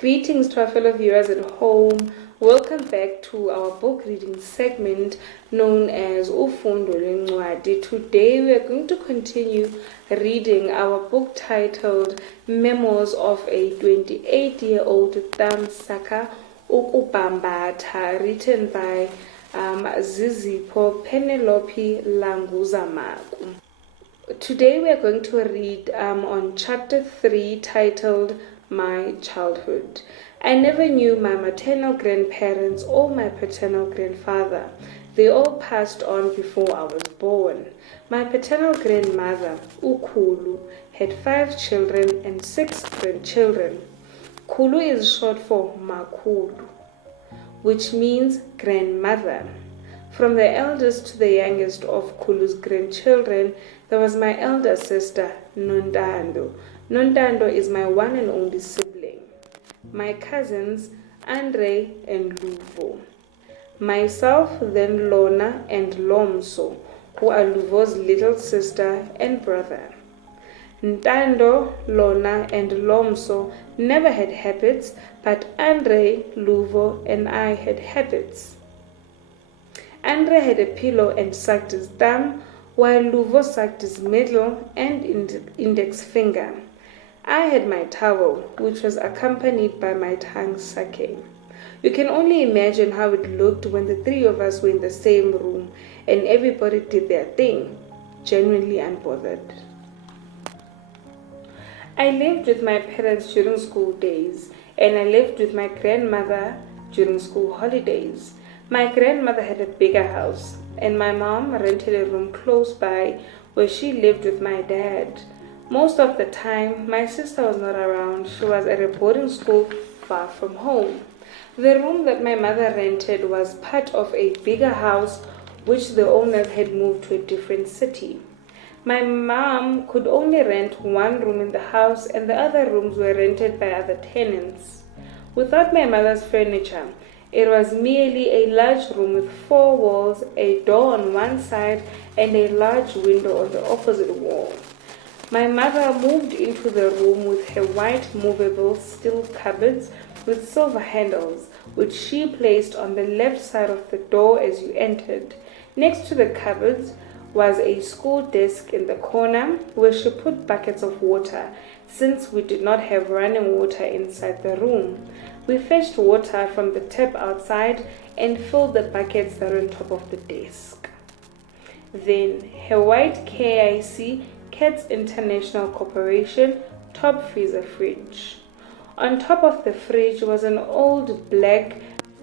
Greetings to our fellow viewers at home. Welcome back to our book reading segment known as Ufundo Lwencwadi. Today we are going to continue reading our book titled Memoirs of a 28-year-old Tamsaka Ukubambatha, written by Zizipho Penolope Languza-Maku. Today we are going to read on chapter 3 titled My Childhood. I never knew my maternal grandparents or my paternal grandfather. They all passed on before I was born. My paternal grandmother, Ukulu, had 5 children and 6 grandchildren. Kulu is short for Makulu, which means grandmother. From the eldest to the youngest of Kulu's grandchildren, there was my elder sister, Nontando. Nontando is my one and only sibling. My cousins, Andre and Luvo. Myself, then Lona and Lomso, who are Luvo's little sister and brother. Ntando, Lona, and Lomso never had habits, but Andre, Luvo, and I had habits. Andre had a pillow and sucked his thumb, while Luvo sucked his middle and index finger. I had my towel, which was accompanied by my tongue sucking. You can only imagine how it looked when the 3 of us were in the same room and everybody did their thing, genuinely unbothered. I lived with my parents during school days, and I lived with my grandmother during school holidays. My grandmother had a bigger house, and my mom rented a room close by where she lived with my dad. Most of the time, my sister was not around. She was at a boarding school far from home. The room that my mother rented was part of a bigger house which the owners had moved to a different city. My mom could only rent one room in the house, and the other rooms were rented by other tenants. Without my mother's furniture, it was merely a large room with 4 walls, a door on one side, and a large window on the opposite wall. My mother moved into the room with her white movable steel cupboards with silver handles, which she placed on the left side of the door as you entered. Next to the cupboards was a school desk in the corner where she put buckets of water, since we did not have running water inside the room. We fetched water from the tap outside and filled the buckets that were on top of the desk. Then her white KIC, Cats International Corporation, top freezer fridge. On top of the fridge was an old black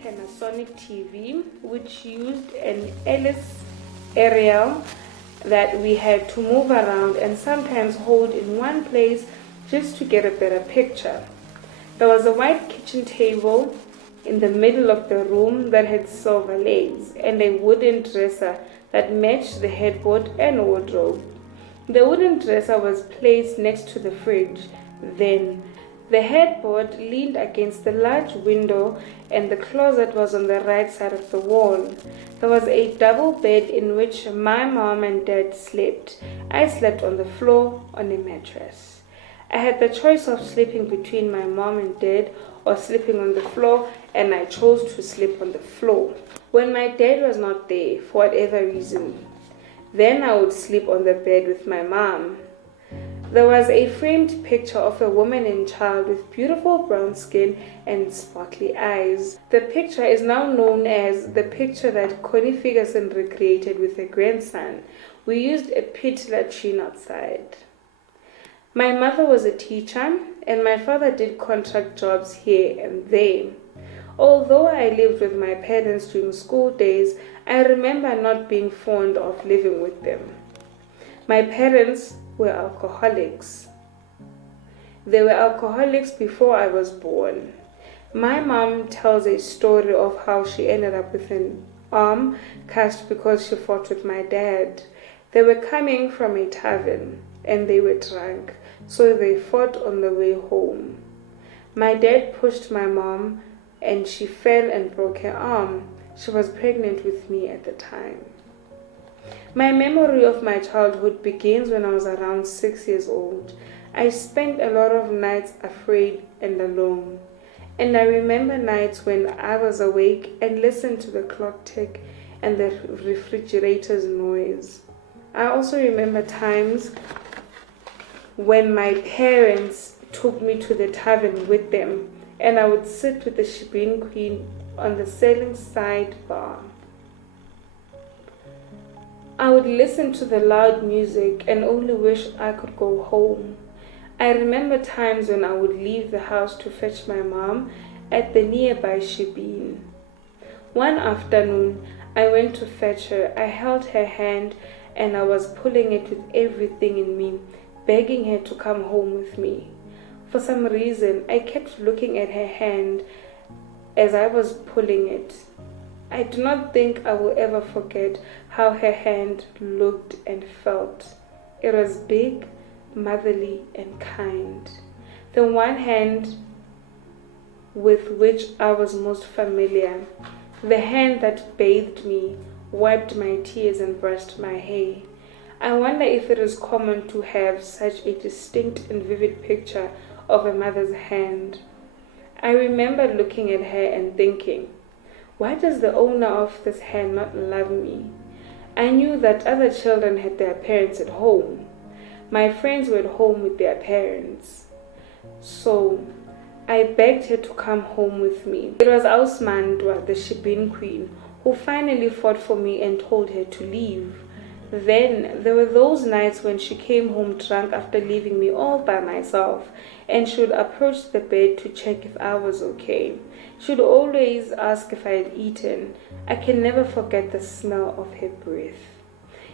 Panasonic TV which used an Ellis aerial that we had to move around and sometimes hold in one place just to get a better picture. There was a white kitchen table in the middle of the room that had silver legs and a wooden dresser that matched the headboard and wardrobe. The wooden dresser was placed next to the fridge. Then the headboard leaned against the large window and the closet was on the right side of the wall. There was a double bed in which my mom and dad slept. I slept on the floor on a mattress. I had the choice of sleeping between my mom and dad or sleeping on the floor, and I chose to sleep on the floor. When my dad was not there for whatever reason, then I would sleep on the bed with my mom. There was a framed picture of a woman and child with beautiful brown skin and sparkly eyes. The picture is now known as the picture that Connie Ferguson recreated with her grandson. We used a pit latrine outside. My mother was a teacher, and my father did contract jobs here and there. Although I lived with my parents during school days, I remember not being fond of living with them. My parents were alcoholics. They were alcoholics before I was born. My mom tells a story of how she ended up with an arm cast because she fought with my dad. They were coming from a tavern and they were drunk, so they fought on the way home. My dad pushed my mom and she fell and broke her arm. She was pregnant with me at the time. My memory of my childhood begins when I was around 6 years old. I spent a lot of nights afraid and alone. And I remember nights when I was awake and listened to the clock tick and the refrigerator's noise. I also remember times when my parents took me to the tavern with them, and I would sit with the Shebeen Queen on the selling sidebar. I would listen to the loud music and only wish I could go home. I remember times when I would leave the house to fetch my mom at the nearby Shebeen. One afternoon, I went to fetch her. I held her hand and I was pulling it with everything in me, begging her to come home with me. For some reason, I kept looking at her hand as I was pulling it. I do not think I will ever forget how her hand looked and felt. It was big, motherly, and kind. The one hand with which I was most familiar, the hand that bathed me, wiped my tears, and brushed my hair. I wonder if it is common to have such a distinct and vivid picture of a mother's hand. I remember looking at her and thinking, why does the owner of this hand not love me? I knew that other children had their parents at home. My friends were at home with their parents. So I begged her to come home with me. It was Ausmandwa, the Shebeen Queen, who finally fought for me and told her to leave. Then there were those nights when she came home drunk after leaving me all by myself, and she would approach the bed to check if I was okay. She would always ask if I had eaten. I can never forget the smell of her breath.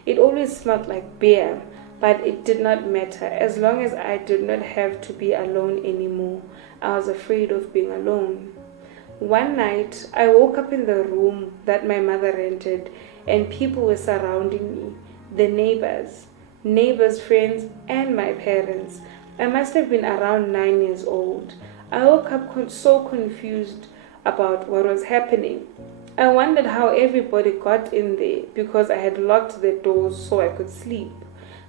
It always smelled like beer, but it did not matter as long as I did not have to be alone anymore. I was afraid of being alone. One night, I woke up in the room that my mother rented, and people were surrounding me. The neighbors, friends, and my parents. I must have been around 9 years old. I woke up so confused about what was happening. I wondered how everybody got in there because I had locked the doors so I could sleep.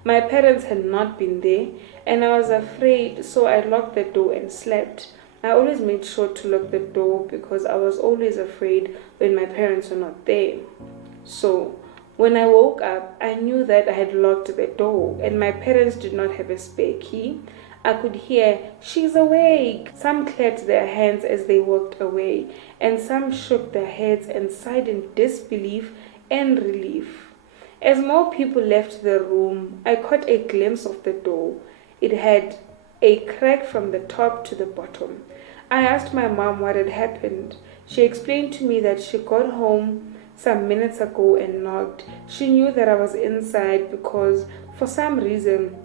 My parents had not been there, and I was afraid, so I locked the door and slept. I always made sure to lock the door because I was always afraid when my parents were not there. So when I woke up, I knew that I had locked the door and my parents did not have a spare key. I could hear, "She's awake." Some clapped their hands as they walked away, and some shook their heads and sighed in disbelief and relief. As more people left the room, I caught a glimpse of the door. It had a crack from the top to the bottom. I asked my mom what had happened. She explained to me that she got home some minutes ago and knocked. She knew that I was inside because, for some reason,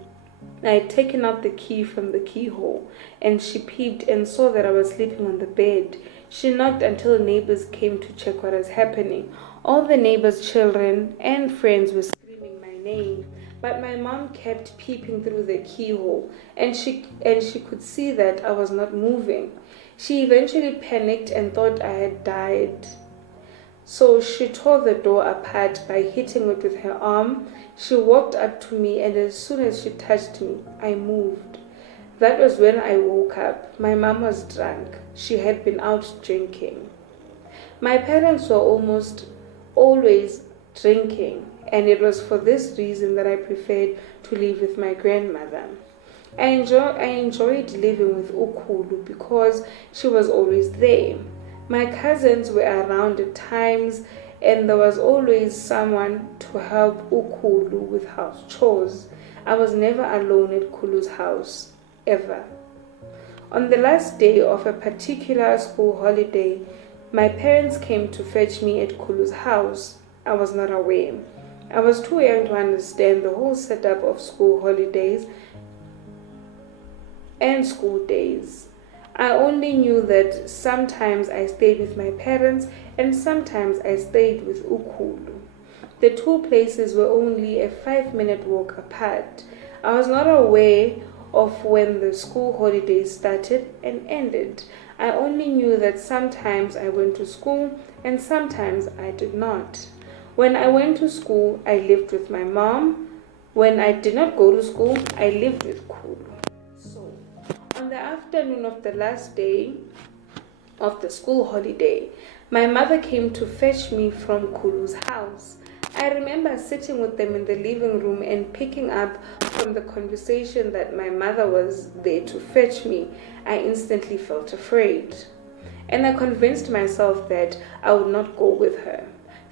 I had taken out the key from the keyhole, and she peeped and saw that I was sleeping on the bed. She knocked until neighbors came to check what was happening. All the neighbors' children and friends were screaming my name, but my mom kept peeping through the keyhole, and she could see that I was not moving. She eventually panicked and thought I had died. So she tore the door apart by hitting it with her arm. She walked up to me, and as soon as she touched me, I moved. That was when I woke up. My mom was drunk. She had been out drinking. My parents were almost always drinking, and it was for this reason that I preferred to live with my grandmother. I enjoyed living with Ukulu because she was always there. My cousins were around at times, and there was always someone to help Ukulu with house chores. I was never alone at Kulu's house, ever. On the last day of a particular school holiday, my parents came to fetch me at Kulu's house. I was not aware. I was too young to understand the whole setup of school holidays and school days. I only knew that sometimes I stayed with my parents and sometimes I stayed with Ukulu. The two places were only a 5-minute walk apart. I was not aware of when the school holidays started and ended. I only knew that sometimes I went to school and sometimes I did not. When I went to school, I lived with my mom. When I did not go to school, I lived with Kulu. So, on the afternoon of the last day, of the school holiday, my mother came to fetch me from Kulu's house. I remember sitting with them in the living room and picking up from the conversation that my mother was there to fetch me. I instantly felt afraid, and I convinced myself that I would not go with her.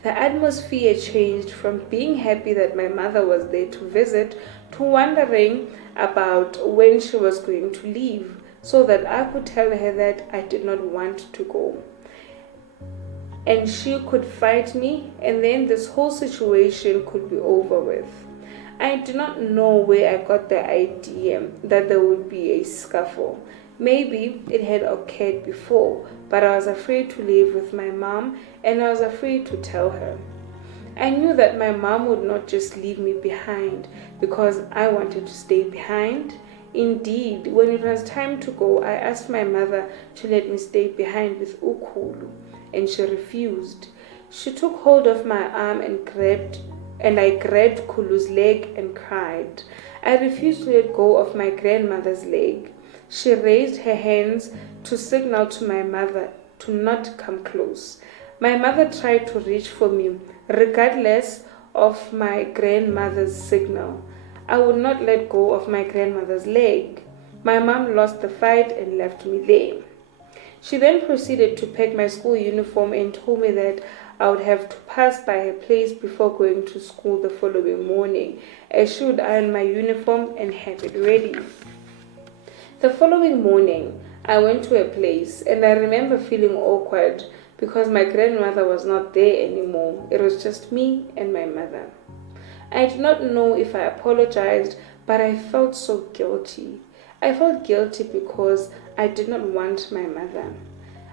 The atmosphere changed from being happy that my mother was there to visit to wondering about when she was going to leave so that I could tell her that I did not want to go. And she could fight me, and then this whole situation could be over with. I do not know where I got the idea that there would be a scuffle. Maybe it had occurred before, but I was afraid to leave with my mom, and I was afraid to tell her. I knew that my mom would not just leave me behind because I wanted to stay behind. Indeed, when it was time to go, I asked my mother to let me stay behind with Ukulu, and she refused. She took hold of my arm and I grabbed Kulu's leg and cried. I refused to let go of my grandmother's leg. She raised her hands to signal to my mother to not come close. My mother tried to reach for me, regardless of my grandmother's signal. I would not let go of my grandmother's leg. My mom lost the fight and left me there. She then proceeded to pack my school uniform and told me that I would have to pass by her place before going to school the following morning. I should iron my uniform and have it ready. The following morning, I went to her place, and I remember feeling awkward because my grandmother was not there anymore. It was just me and my mother. I did not know if I apologized, but I felt so guilty. I felt guilty because I did not want my mother.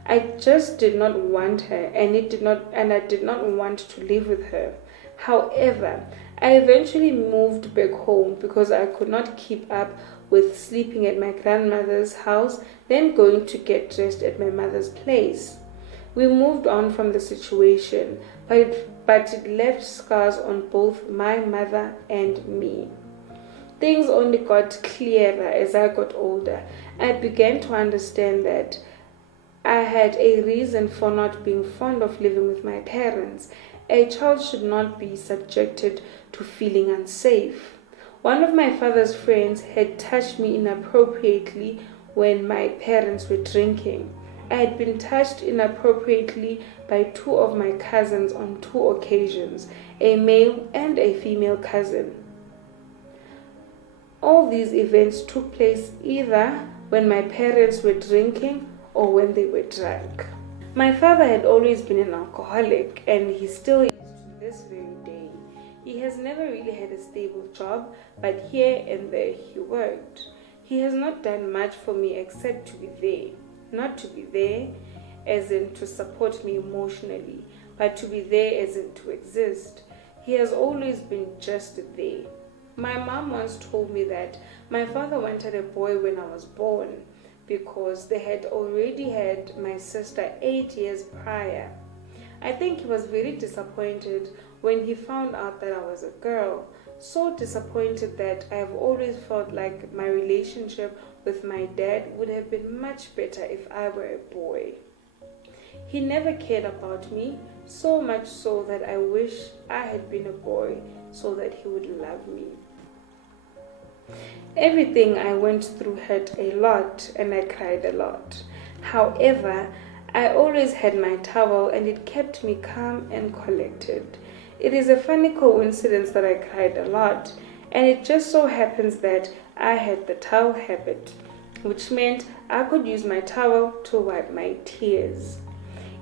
I just did not want her, and I did not want to live with her. However, I eventually moved back home because I could not keep up with sleeping at my grandmother's house, then going to get dressed at my mother's place. We moved on from the situation, but it left scars on both my mother and me. Things only got clearer as I got older. I began to understand that I had a reason for not being fond of living with my parents. A child should not be subjected to feeling unsafe. One of my father's friends had touched me inappropriately when my parents were drinking. I had been touched inappropriately by two of my cousins on 2 occasions, a male and a female cousin. All these events took place either when my parents were drinking or when they were drunk. My father had always been an alcoholic, and he still is to this very day. He has never really had a stable job, but here and there he worked. He has not done much for me except to be there. Not to be there as in to support me emotionally, but to be there as in to exist. He has always been just there. My mom once told me that my father wanted a boy when I was born because they had already had my sister 8 years prior. I think he was very disappointed when he found out that I was a girl. So disappointed that I have always felt like my relationship with my dad would have been much better if I were a boy. He never cared about me, so much so that I wish I had been a boy so that he would love me. Everything I went through hurt a lot and I cried a lot. However, I always had my towel and it kept me calm and collected. It is a funny coincidence that I cried a lot, and it just so happens that I had the towel habit, which meant I could use my towel to wipe my tears.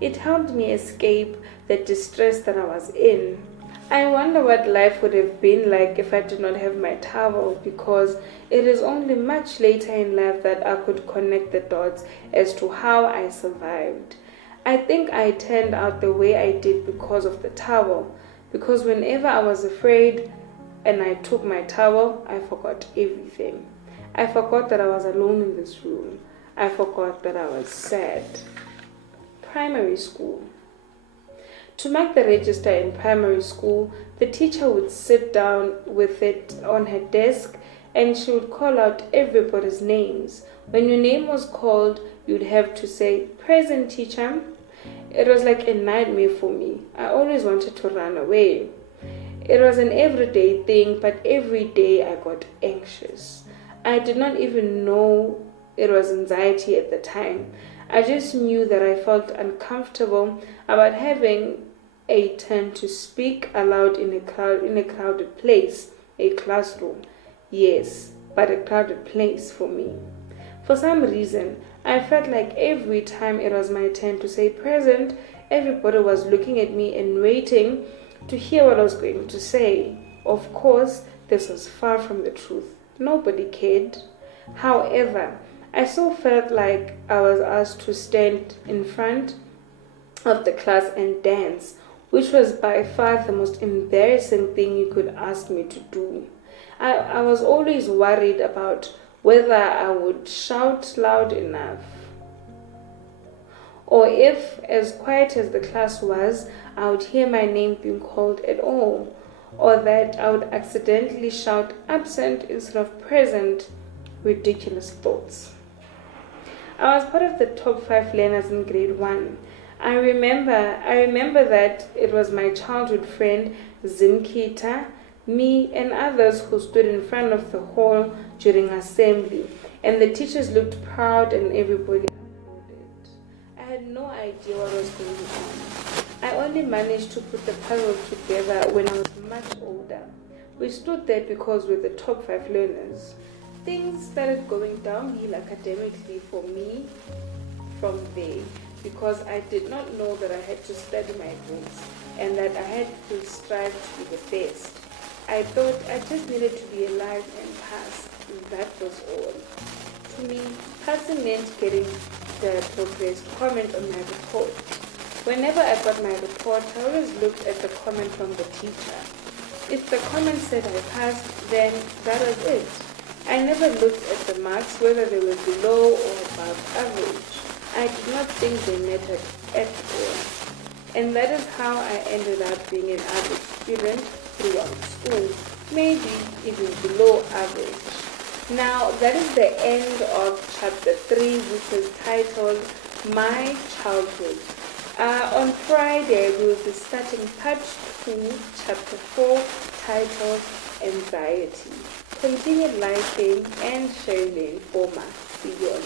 It helped me escape the distress that I was in. I wonder what life would have been like if I did not have my towel, because it is only much later in life that I could connect the dots as to how I survived. I think I turned out the way I did because of the towel, because whenever I was afraid and I took my towel, I forgot everything. I forgot that I was alone in this room. I forgot that I was sad. Primary school. To mark the register in primary school, the teacher would sit down with it on her desk and she would call out everybody's names. When your name was called, you'd have to say, "Present, teacher." It was like a nightmare for me. I always wanted to run away. It was an everyday thing, but every day I got anxious. I did not even know it was anxiety at the time. I just knew that I felt uncomfortable about having a turn to speak aloud in a crowded place, a classroom. Yes, but a crowded place for me. For some reason, I felt like every time it was my turn to say present, everybody was looking at me and waiting to hear what I was going to say. Of course, this was far from the truth. Nobody cared. However, I still felt like I was asked to stand in front of the class and dance, which was by far the most embarrassing thing you could ask me to do. I was always worried about whether I would shout loud enough, or if, as quiet as the class was, I would hear my name being called at all, or that I would accidentally shout absent instead of present. Ridiculous thoughts. I was part of the top 5 learners in grade 1. I remember that it was my childhood friend Zinkita, me, and others who stood in front of the hall during assembly, and the teachers looked proud and everybody applauded. I had no idea what was going on. I only managed to put the puzzle together when I was much older. We stood there because we were the top 5 learners. Things started going downhill academically for me from there, because I did not know that I had to study my books and that I had to strive to be the best. I thought I just needed to be alive and pass. That was all. To me, passing meant getting the progress comment on my report. Whenever I got my report, I always looked at the comment from the teacher. If the comment said I passed, then that was it. I never looked at the marks, whether they were below or above average. I did not think they mattered at all. And that is how I ended up being an average student throughout school, maybe even below average. Now, that is the end of chapter 3, which is titled My Childhood. On Friday, we will be starting part 2, chapter 4, titled Anxiety. Continue liking and sharing the informer. See you on